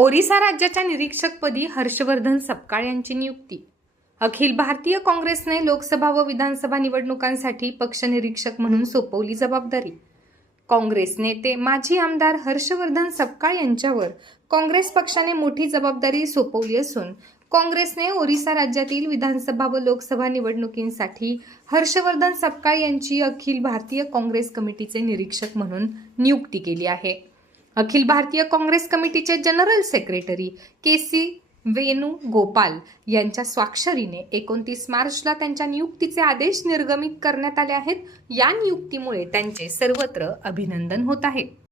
ओरिसा राज्याच्या निरीक्षकपदी हर्षवर्धन सपकाळ यांची नियुक्ती. अखिल भारतीय काँग्रेसने लोकसभा व विधानसभा निवडणुकांसाठी पक्ष निरीक्षक म्हणून सोपवली जबाबदारी. काँग्रेस नेते माजी आमदार हर्षवर्धन सपकाळ यांच्यावर काँग्रेस पक्षाने मोठी जबाबदारी सोपवली असून काँग्रेसने ओरिसा राज्यातील विधानसभा व लोकसभा निवडणुकींसाठी हर्षवर्धन सपकाळ यांची अखिल भारतीय काँग्रेस कमिटीचे निरीक्षक म्हणून नियुक्ती केली आहे. अखिल भारतीय काँग्रेस कमिटीचे general secretary K C Venugopal यांच्या स्वाक्षरीने एकोणतीस मार्चला त्यांच्या नियुक्तीचे आदेश निर्गमित करण्यात आले आहेत. या नियुक्तीमुळे त्यांचे सर्वत्र अभिनंदन होत आहे.